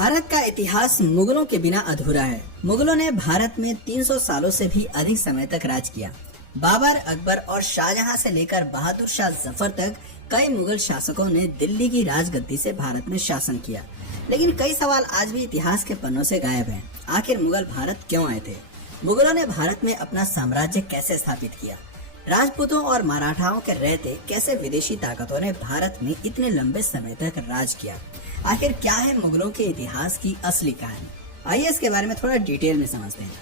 भारत का इतिहास मुगलों के बिना अधूरा है। मुगलों ने भारत में 300 सालों से भी अधिक समय तक राज किया। बाबर, अकबर और शाहजहां से लेकर बहादुर शाह जफर तक कई मुगल शासकों ने दिल्ली की राजगद्दी से भारत में शासन किया। लेकिन कई सवाल आज भी इतिहास के पन्नों से गायब हैं। आखिर मुगल भारत क्यों आए थे? मुगलों ने भारत में अपना साम्राज्य कैसे स्थापित किया? राजपूतों और मराठाओं के रहते कैसे विदेशी ताकतों ने भारत में इतने लंबे समय तक राज किया? आखिर क्या है मुगलों के इतिहास की असली कहानी? आइए इसके बारे में थोड़ा डिटेल में समझते हैं।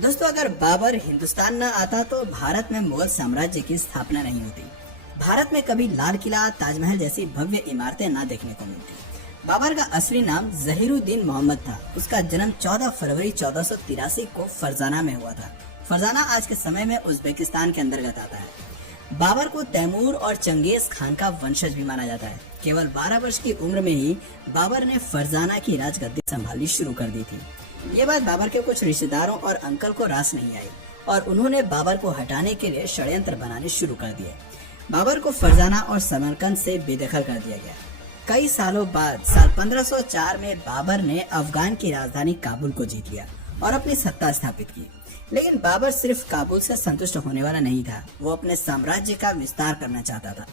दोस्तों, अगर बाबर हिंदुस्तान न आता तो भारत में मुगल साम्राज्य की स्थापना नहीं होती। भारत में कभी लाल किला, ताजमहल जैसी भव्य इमारतें न देखने को मिलती। बाबर का असली नाम जहीरुद्दीन मोहम्मद था। उसका जन्म 14 फरवरी 1483 को फरजाना में हुआ था। फरजाना आज के समय में उज्बेकिस्तान के अंतर्गत आता है। बाबर को तैमूर और चंगेज खान का वंशज भी माना जाता है। केवल 12 वर्ष की उम्र में ही बाबर ने फरजाना की राजगद्दी संभालनी शुरू कर दी थी। ये बात बाबर के कुछ रिश्तेदारों और अंकल को रास नहीं आई और उन्होंने बाबर को हटाने के लिए षड्यंत्र बनाने शुरू कर दिए। बाबर को फरजाना और समरकंद से बेदखल कर दिया गया। कई सालों बाद साल 1504 में बाबर ने अफगान की राजधानी काबुल को जीत लिया और अपनी सत्ता स्थापित की। लेकिन बाबर सिर्फ काबुल से संतुष्ट होने वाला नहीं था, वो अपने साम्राज्य का विस्तार करना चाहता था।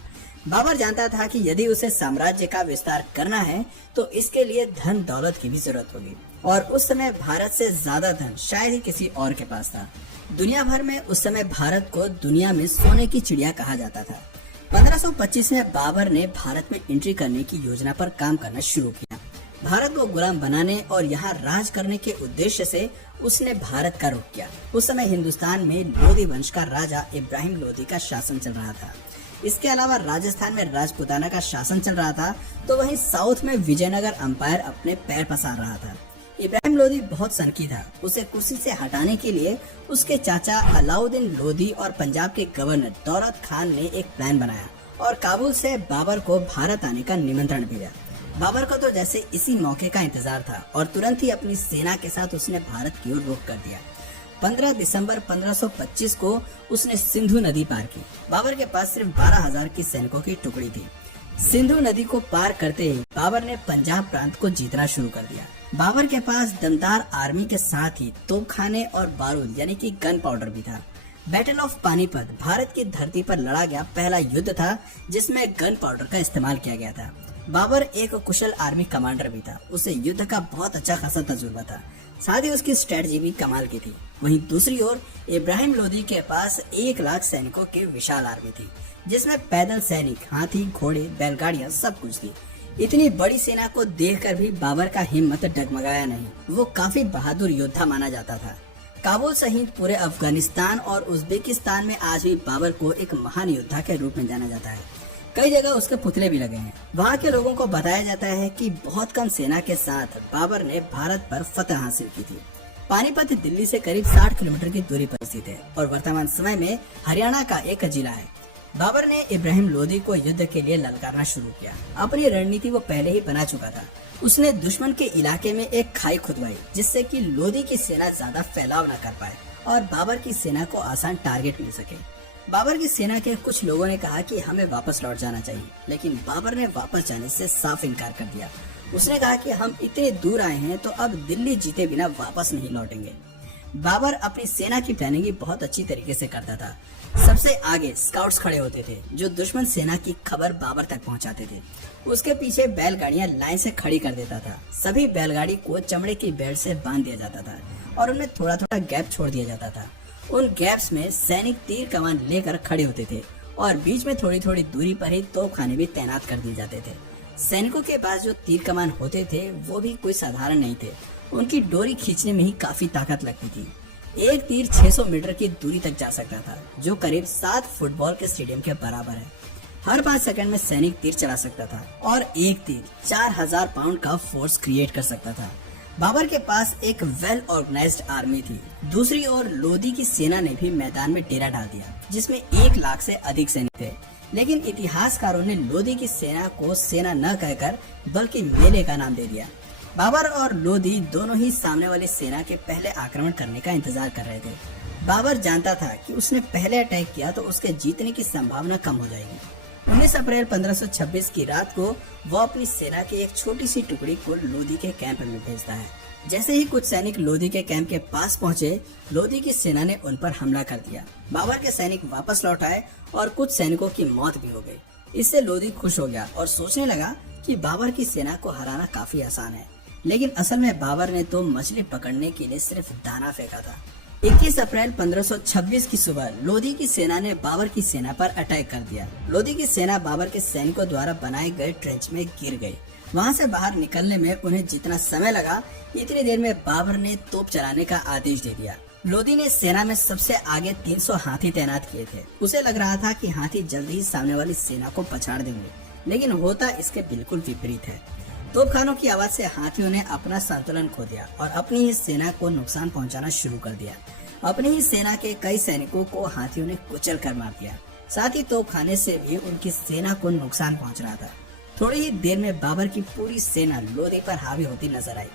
बाबर जानता था कि यदि उसे साम्राज्य का विस्तार करना है तो इसके लिए धन दौलत की भी जरूरत होगी और उस समय भारत से ज्यादा धन शायद ही किसी और के पास था। दुनिया भर में उस समय भारत को दुनिया में सोने की चिड़िया कहा जाता था। 1525 में बाबर ने भारत में एंट्री करने की योजना पर काम करना शुरू किया। भारत को गुलाम बनाने और यहाँ राज करने के उद्देश्य से उसने भारत का रुख किया। उस समय हिंदुस्तान में लोधी वंश का राजा इब्राहिम लोधी का शासन चल रहा था। इसके अलावा राजस्थान में राजपुताना का शासन चल रहा था, तो वहीं साउथ में विजयनगर अंपायर अपने पैर पसार रहा था। इब्राहिम लोधी बहुत सनकी था। उसे कुर्सी से हटाने के लिए उसके चाचा अलाउद्दीन लोधी और पंजाब के गवर्नर दौलत खान ने एक प्लान बनाया और काबुल से बाबर को भारत आने का निमंत्रण भेजा। बाबर को तो जैसे इसी मौके का इंतजार था और तुरंत ही अपनी सेना के साथ उसने भारत की ओर रुख कर दिया। 15 दिसंबर 1525 को उसने सिंधु नदी पार की। बाबर के पास सिर्फ 12,000 की सैनिकों की टुकड़ी थी। सिंधु नदी को पार करते ही बाबर ने पंजाब प्रांत को जीतना शुरू कर दिया। बाबर के पास दमदार आर्मी के साथ ही तोपखाने और बारूद यानी कि गन पाउडर भी था। बैटल ऑफ पानीपत भारत की धरती पर लड़ा गया पहला युद्ध था जिसमें गन पाउडर का इस्तेमाल किया गया था। बाबर एक कुशल आर्मी कमांडर भी था। उसे युद्ध का बहुत अच्छा खासा तजुर्बा था, साथ ही उसकी स्ट्रेटजी भी कमाल की थी। वहीं दूसरी ओर इब्राहिम लोधी के पास 1 लाख सैनिकों की विशाल आर्मी थी, जिसमें पैदल सैनिक, हाथी, घोड़े, बैलगाड़ियां सब कुछ थी। इतनी बड़ी सेना को देखकर भी बाबर का हिम्मत डगमगाया नहीं। वो काफी बहादुर योद्धा माना जाता था। काबुल सहित पूरे अफगानिस्तान और उज्बेकिस्तान में आज भी बाबर को एक महान योद्धा के रूप में जाना जाता है। कई जगह उसके पुतले भी लगे हैं। वहाँ के लोगों को बताया जाता है कि बहुत कम सेना के साथ बाबर ने भारत पर फतह हासिल की थी। पानीपत दिल्ली से करीब 60 किलोमीटर की दूरी पर स्थित है और वर्तमान समय में हरियाणा का एक जिला है। बाबर ने इब्राहिम लोधी को युद्ध के लिए ललकारना शुरू किया। अपनी रणनीति वो पहले ही बना चुका था। उसने दुश्मन के इलाके में एक खाई खुदवाई जिससे कि लोधी की सेना ज्यादा फैलाव न कर पाए और बाबर की सेना को आसान टारगेट मिल सके। बाबर की सेना के कुछ लोगों ने कहा कि हमें वापस लौट जाना चाहिए, लेकिन बाबर ने वापस जाने से साफ इनकार कर दिया। उसने कहा कि हम इतने दूर आए हैं तो अब दिल्ली जीते बिना वापस नहीं लौटेंगे। बाबर अपनी सेना की प्लानिंग बहुत अच्छी तरीके से करता था। सबसे आगे स्काउट्स खड़े होते थे जो दुश्मन सेना की खबर बाबर तक पहुंचाते थे। उसके पीछे बैलगाड़ियां लाइन से खड़ी कर देता था। सभी बैलगाड़ी को चमड़े की बेल्ट से बांध दिया जाता था और उनमें थोड़ा थोड़ा गैप छोड़ दिया जाता था। उन गैप्स में सैनिक तीर कमान लेकर खड़े होते थे और बीच में थोड़ी थोड़ी दूरी पर ही तोपखाने भी तैनात कर दिए जाते थे। सैनिकों के पास जो तीर कमान होते थे वो भी कोई साधारण नहीं थे। उनकी डोरी खींचने में ही काफी ताकत लगती थी। एक तीर 600 मीटर की दूरी तक जा सकता था, जो करीब 7 फुटबॉल के स्टेडियम के बराबर है। हर 5 सेकंड में सैनिक तीर चला सकता था और एक तीर 4000 पाउंड का फोर्स क्रिएट कर सकता था। बाबर के पास एक वेल ऑर्गेनाइज्ड आर्मी थी। दूसरी ओर लोधी की सेना ने भी मैदान में डेरा डाल दिया, जिसमें 1 लाख से अधिक सैनिक थे। लेकिन इतिहासकारों ने लोधी की सेना को सेना न कहकर बल्कि मेले का नाम दे दिया। बाबर और लोधी दोनों ही सामने वाली सेना के पहले आक्रमण करने का इंतजार कर रहे थे। बाबर जानता था कि उसने पहले अटैक किया तो उसके जीतने की संभावना कम हो जाएगी। 19 अप्रैल 1526 की रात को वो अपनी सेना की एक छोटी सी टुकड़ी को लोधी के कैंप में भेजता है। जैसे ही कुछ सैनिक लोधी के कैंप के पास पहुंचे, लोधी की सेना ने उन पर हमला कर दिया। बाबर के सैनिक वापस लौट आए और कुछ सैनिकों की मौत भी हो गई। इससे लोधी खुश हो गया और सोचने लगा कि बाबर की सेना को हराना काफी आसान है। लेकिन असल में बाबर ने तो मछली पकड़ने के लिए सिर्फ दाना फेंका था। 21 अप्रैल 1526 की सुबह लोधी की सेना ने बाबर की सेना पर अटैक कर दिया। लोधी की सेना बाबर के सैनिकों द्वारा बनाए गए ट्रेंच में गिर गई। वहां से बाहर निकलने में उन्हें जितना समय लगा, इतनी देर में बाबर ने तोप चलाने का आदेश दे दिया। लोधी ने सेना में सबसे आगे 300 हाथी तैनात किए थे। उसे लग रहा था कि हाथी जल्द ही सामने वाली सेना को पछाड़ देंगे, लेकिन होता इसके बिल्कुल विपरीत है। तोपखानों की आवाज से हाथियों ने अपना संतुलन खो दिया और अपनी ही सेना को नुकसान पहुंचाना शुरू कर दिया। अपनी ही सेना के कई सैनिकों को हाथियों ने कुचल कर मार दिया। साथ ही तोपखाने से भी उनकी सेना को नुकसान पहुंच रहा था। थोड़ी ही देर में बाबर की पूरी सेना लोधी पर हावी होती नजर आई।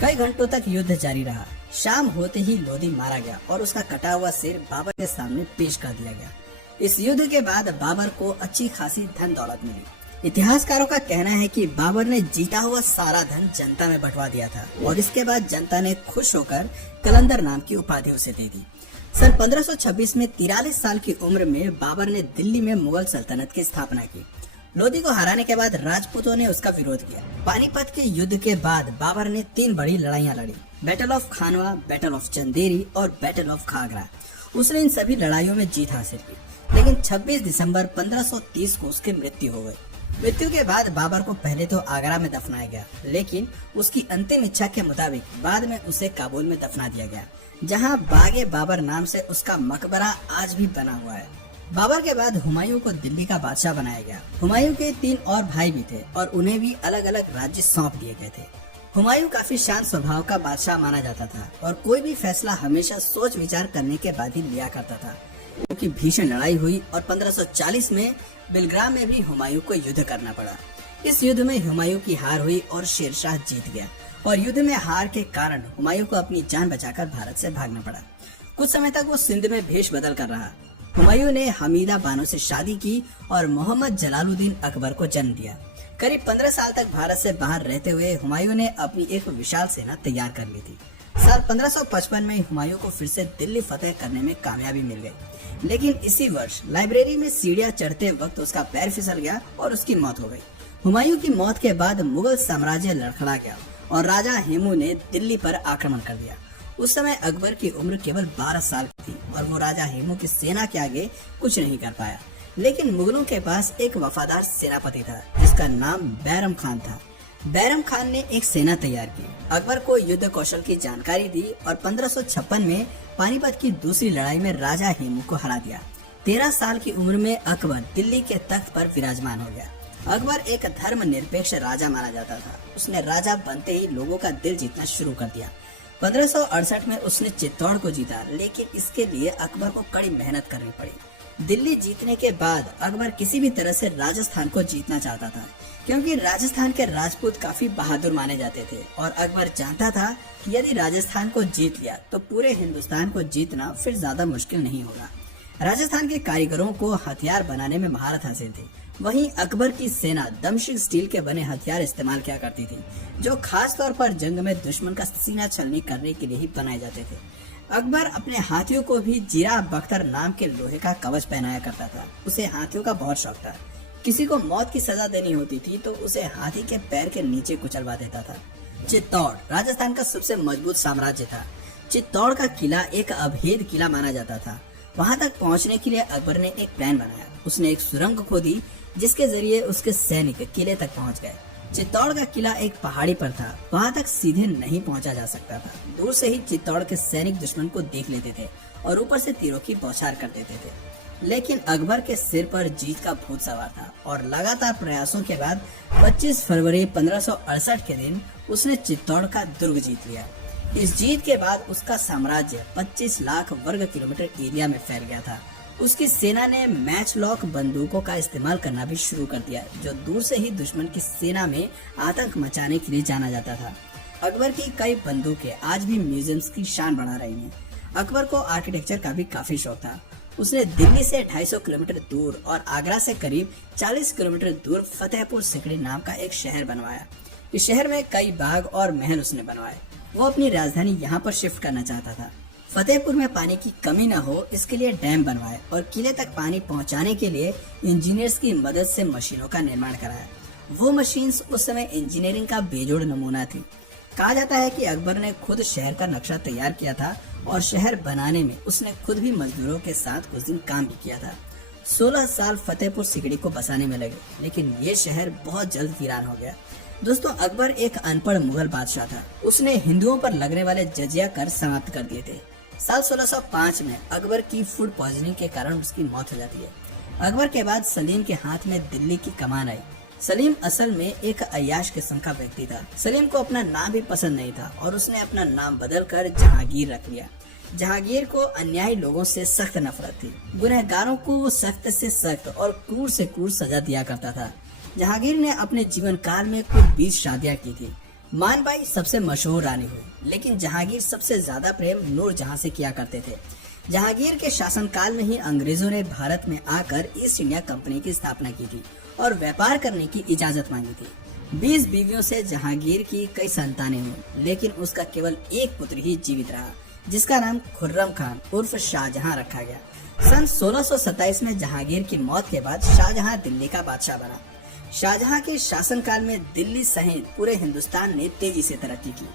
कई घंटों तक युद्ध जारी रहा। शाम होते ही लोधी मारा गया और उसका कटा हुआ सिर बाबर के सामने पेश कर दिया गया। इस युद्ध के बाद बाबर को अच्छी खासी धन दौलत मिली। इतिहासकारों का कहना है कि बाबर ने जीता हुआ सारा धन जनता में बंटवा दिया था और इसके बाद जनता ने खुश होकर कलंदर नाम की उपाधि उसे दे दी। सन 1526 में 43 साल की उम्र में बाबर ने दिल्ली में मुगल सल्तनत की स्थापना की। लोधी को हराने के बाद राजपूतों ने उसका विरोध किया। पानीपत के युद्ध के बाद बाबर ने 3 बड़ी लड़ाइयाँ लड़ी, battle of Khanwa, battle of Chanderi और बैटल ऑफ खागरा। उसने इन सभी लड़ाइयों में जीत हासिल की, लेकिन 26 दिसंबर 1530 को उसकी मृत्यु हो गई। मृत्यु के बाद बाबर को पहले तो आगरा में दफनाया गया, लेकिन उसकी अंतिम इच्छा के मुताबिक बाद में उसे काबुल में दफना दिया गया, जहां बागे बाबर नाम से उसका मकबरा आज भी बना हुआ है। बाबर के बाद हुमायूं को दिल्ली का बादशाह बनाया गया। हुमायूं के 3 और भाई भी थे और उन्हें भी अलग अलग राज्य सौंप दिए गए थे। हुमायूं काफी शांत स्वभाव का बादशाह माना जाता था और कोई भी फैसला हमेशा सोच विचार करने के बाद ही लिया करता था। क्योंकि भीषण लड़ाई हुई और 1540 में बिलग्राम में भी हुमायूं को युद्ध करना पड़ा। इस युद्ध में हुमायूं की हार हुई और शेरशाह जीत गया और युद्ध में हार के कारण हुमायूं को अपनी जान बचाकर भारत से भागना पड़ा। कुछ समय तक वो सिंध में भेष बदल कर रहा। हुमायूं ने हमीदा बानो से शादी की और मोहम्मद जलालुद्दीन अकबर को जन्म दिया। करीब 15 साल तक भारत से बाहर रहते हुए हुमायूं ने अपनी एक विशाल सेना तैयार कर ली थी। साल 1555 में हुमायूं को फिर से दिल्ली फतेह करने में कामयाबी मिल गई, लेकिन इसी वर्ष लाइब्रेरी में सीढ़ियां चढ़ते वक्त उसका पैर फिसल गया और उसकी मौत हो गई। हुमायूं की मौत के बाद मुगल साम्राज्य लड़खड़ा गया और राजा हेमू ने दिल्ली पर आक्रमण कर दिया। उस समय अकबर की उम्र केवल 12 साल की थी और वो राजा हेमू की सेना के आगे कुछ नहीं कर पाया। लेकिन मुगलों के पास एक वफादार सेनापति था जिसका नाम बैरम खान था। बैरम खान ने एक सेना तैयार की, अकबर को युद्ध कौशल की जानकारी दी और 1556 में पानीपत की दूसरी लड़ाई में राजा हेमू को हरा दिया। 13 साल की उम्र में अकबर दिल्ली के तख्त पर विराजमान हो गया। अकबर एक धर्मनिरपेक्ष राजा माना जाता था। उसने राजा बनते ही लोगों का दिल जीतना शुरू कर दिया। 1568 में उसने चित्तौड़ को जीता, लेकिन इसके लिए अकबर को कड़ी मेहनत करनी पड़ी। दिल्ली जीतने के बाद अकबर किसी भी तरह से राजस्थान को जीतना चाहता था, क्योंकि राजस्थान के राजपूत काफी बहादुर माने जाते थे और अकबर जानता था कि यदि राजस्थान को जीत लिया तो पूरे हिंदुस्तान को जीतना फिर ज्यादा मुश्किल नहीं होगा। राजस्थान के कारीगरों को हथियार बनाने में महारत हासिल थी। वहीं अकबर की सेना दमशिक स्टील के बने हथियार इस्तेमाल किया करती थी, जो खास तौर पर जंग में दुश्मन का सीना छलनी करने के लिए ही बनाए जाते थे। अकबर अपने हाथियों को भी जीरा बख्तर नाम के लोहे का कवच पहनाया करता था। उसे हाथियों का बहुत शौक था। किसी को मौत की सजा देनी होती थी तो उसे हाथी के पैर के नीचे कुचलवा देता था। चित्तौड़ राजस्थान का सबसे मजबूत साम्राज्य था। चित्तौड़ का किला एक अभेद किला माना जाता था। वहां तक पहुंचने के लिए अकबर ने एक प्लान बनाया। उसने एक सुरंग खोदी जिसके जरिए उसके सैनिक किले तक पहुंच गए। चित्तौड़ का किला एक पहाड़ी पर था, वहां तक सीधे नहीं पहुंचा जा सकता था। दूर से ही चित्तौड़ के सैनिक दुश्मन को देख लेते थे और ऊपर से तीरों की बौछार कर देते थे। लेकिन अकबर के सिर पर जीत का भूत सवार था और लगातार प्रयासों के बाद 25 फरवरी 1568 के दिन उसने चित्तौड़ का दुर्ग जीत लिया। इस जीत के बाद उसका साम्राज्य 25 लाख वर्ग किलोमीटर एरिया में फैल गया था। उसकी सेना ने मैच लॉक बंदूकों का इस्तेमाल करना भी शुरू कर दिया, जो दूर से ही दुश्मन की सेना में आतंक मचाने के लिए जाना जाता था। अकबर की कई बंदूकें आज भी म्यूजियम्स की शान बढ़ा रही हैं। अकबर को आर्किटेक्चर का भी काफी शौक था। उसने दिल्ली से 250 किलोमीटर दूर और आगरा से करीब 40 किलोमीटर दूर फतेहपुर सिकड़ी नाम का एक शहर बनवाया। इस शहर में कई बाग और महल उसने बनवाए। वो अपनी राजधानी यहाँ पर शिफ्ट करना चाहता था। फतेहपुर में पानी की कमी न हो इसके लिए डैम बनवाए और किले तक पानी पहुँचाने के लिए इंजीनियर्स की मदद से मशीनों का निर्माण कराया। वो मशीन्स उस समय इंजीनियरिंग का बेजोड़ नमूना थी। कहा जाता है कि अकबर ने खुद शहर का नक्शा तैयार किया था और शहर बनाने में उसने खुद भी मजदूरों के साथ कुछ दिन काम भी किया था। 16 साल फतेहपुर सिकड़ी को बसाने में लगे, लेकिन ये शहर बहुत जल्द वीरान हो गया। दोस्तों, अकबर एक अनपढ़ मुगल बादशाह था। उसने हिंदुओं पर लगने वाले जजिया कर समाप्त कर दिए थे। साल 1605 में अकबर की फूड पॉइजनिंग के कारण उसकी मौत हो जाती है। अकबर के बाद सलीम के हाथ में दिल्ली की कमान आई। सलीम असल में एक अय्याश किस्म का व्यक्ति था। सलीम को अपना नाम भी पसंद नहीं था और उसने अपना नाम बदलकर जहांगीर रख लिया। जहांगीर को अन्यायी लोगों से सख्त नफरत थी। गुनहगारों को वो सख्त से सख्त और क्रूर से क्रूर सजा दिया करता था। जहांगीर ने अपने जीवन काल में कुल 20 शादियां की थी। मानबाई सबसे मशहूर रानी हुई, लेकिन जहांगीर सबसे ज्यादा प्रेम नूरजहां से किया करते थे। जहांगीर के शासनकाल में ही अंग्रेजों ने भारत में आकर ईस्ट इंडिया कंपनी की स्थापना की थी और व्यापार करने की इजाजत मांगी थी। 20 बीवियों से जहांगीर की कई संतानें हुई, लेकिन उसका केवल एक पुत्र ही जीवित रहा, जिसका नाम खुर्रम खान उर्फ शाहजहां रखा गया। सन 1627 में जहांगीर की मौत के बाद शाहजहां दिल्ली का बादशाह बना। शाहजहां के शासनकाल में दिल्ली सहित पूरे हिंदुस्तान ने तेजी से तरक्की की।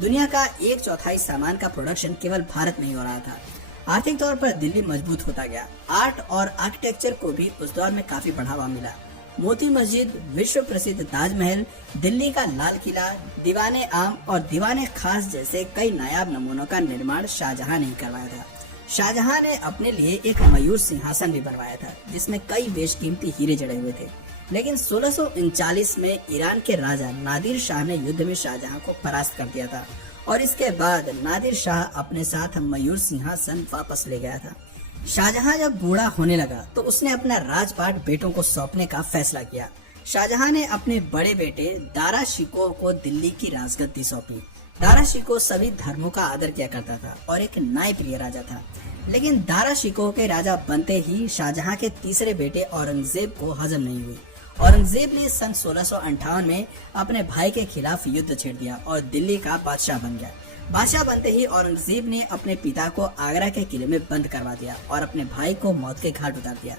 दुनिया का 1/4 सामान का प्रोडक्शन केवल भारत में ही हो रहा था। आर्थिक तौर पर दिल्ली मजबूत होता गया। आर्ट और आर्किटेक्चर को भी उस दौर में काफी बढ़ावा मिला। मोती मस्जिद, विश्व प्रसिद्ध ताजमहल, दिल्ली का लाल किला, दीवाने आम और दीवाने खास जैसे कई नायाब नमूनों का निर्माण शाहजहां ने करवाया था। शाहजहां ने अपने लिए एक मयूर सिंहासन भी बनवाया था, जिसमें कई बेशकीमती हीरे जड़े हुए थे। लेकिन 1639 में ईरान के राजा नादिर शाह ने युद्ध में शाहजहां को परास्त कर दिया था और इसके बाद नादिर शाह अपने साथ मयूर सिंहासन वापस ले गया था। शाहजहां जब बूढ़ा होने लगा तो उसने अपना राजपाट बेटों को सौंपने का फैसला किया। शाहजहां ने अपने बड़े बेटे दारा शिकोह को दिल्ली की राजगद्दी सौंपी। दारा शिकोह सभी धर्मों का आदर किया करता था और एक न्यायप्रिय राजा था। लेकिन दारा शिकोह के राजा बनते ही शाहजहां के तीसरे बेटे औरंगजेब को हजम नहीं हुई। औरंगजेब ने सन 1658 में अपने भाई के खिलाफ युद्ध छेड़ दिया और दिल्ली का बादशाह बन गया। बादशाह बनते ही औरंगजेब ने अपने पिता को आगरा के किले में बंद करवा दिया और अपने भाई को मौत के घाट उतार दिया।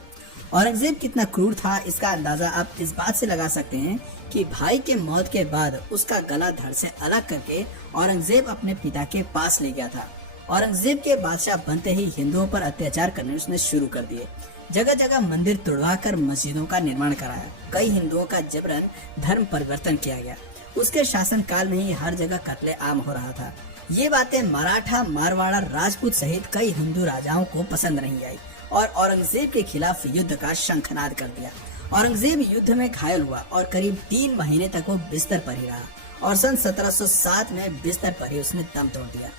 औरंगजेब कितना क्रूर था इसका अंदाजा आप इस बात से लगा सकते हैं कि भाई के मौत के बाद उसका गला धड़ से अलग करके औरंगजेब अपने पिता के पास ले गया था। औरंगजेब के बादशाह बनते ही हिंदुओं पर अत्याचार करने उसने शुरू कर दिए। जगह जगह मंदिर तुड़वाकर मस्जिदों का निर्माण कराया। कई हिंदुओं का जबरन धर्म परिवर्तन किया गया। उसके शासन काल में ही हर जगह कत्ले आम हो रहा था। ये बातें मराठा, मारवाड़ा, राजपूत सहित कई हिंदू राजाओं को पसंद नहीं आई और औरंगजेब के खिलाफ युद्ध का शंखनाद कर दिया। औरंगजेब युद्ध में घायल हुआ और करीब 3 महीने तक वो बिस्तर पर ही रहा और सन 1707 में बिस्तर पर ही उसने दम तोड़ दिया।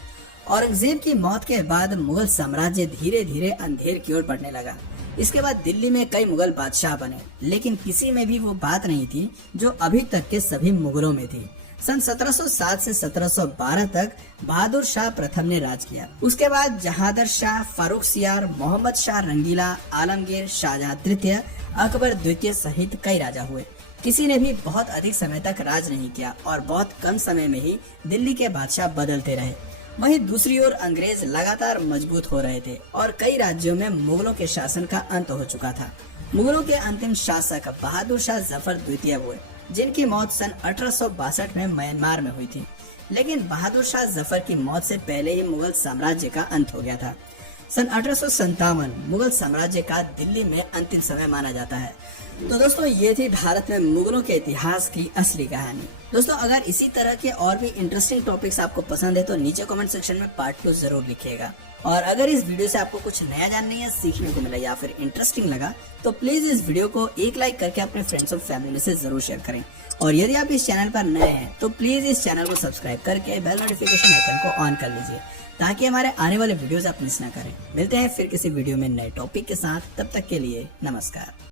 औरंगजेब की मौत के बाद मुगल साम्राज्य धीरे धीरे अंधेर की ओर बढ़ने लगा। इसके बाद दिल्ली में कई मुगल बादशाह बने, लेकिन किसी में भी वो बात नहीं थी जो अभी तक के सभी मुगलों में थी। सन 1707 से 1712 तक बहादुर शाह प्रथम ने राज किया। उसके बाद जहादर शाह, फारुखसियार, मोहम्मद शाह रंगीला, आलमगीर, शाहजहां तृतीय, अकबर द्वितीय सहित कई राजा हुए। किसी ने भी बहुत अधिक समय तक राज नहीं किया और बहुत कम समय में ही दिल्ली के बादशाह बदलते रहे। वहीं दूसरी ओर अंग्रेज लगातार मजबूत हो रहे थे और कई राज्यों में मुगलों के शासन का अंत हो चुका था। मुगलों के अंतिम शासक बहादुर शाह जफर द्वितीय हुए, जिनकी मौत सन 1862 में म्यांमार में हुई थी। लेकिन बहादुर शाह जफर की मौत से पहले ही मुगल साम्राज्य का अंत हो गया था। सन 1857 मुगल साम्राज्य का दिल्ली में अंतिम समय माना जाता है। तो दोस्तों, ये थी भारत में मुगलों के इतिहास की असली कहानी। दोस्तों, अगर इसी तरह के और भी इंटरेस्टिंग टॉपिक्स आपको पसंद है तो नीचे कमेंट सेक्शन में पार्ट 2 जरूर लिखिएगा। और अगर इस वीडियो से आपको कुछ नया जानने या सीखने को मिला या फिर इंटरेस्टिंग लगा तो प्लीज इस वीडियो को एक लाइक करके अपने फ्रेंड्स और फैमिली में से जरूर शेयर करें। और यदि आप इस चैनल पर नए हैं तो प्लीज इस चैनल को सब्सक्राइब करके बेल नोटिफिकेशन आइकन को ऑन कर लीजिए, ताकि हमारे आने वाले वीडियोस आप मिस ना करें। मिलते हैं फिर किसी वीडियो में नए टॉपिक के साथ, तब तक के लिए नमस्कार।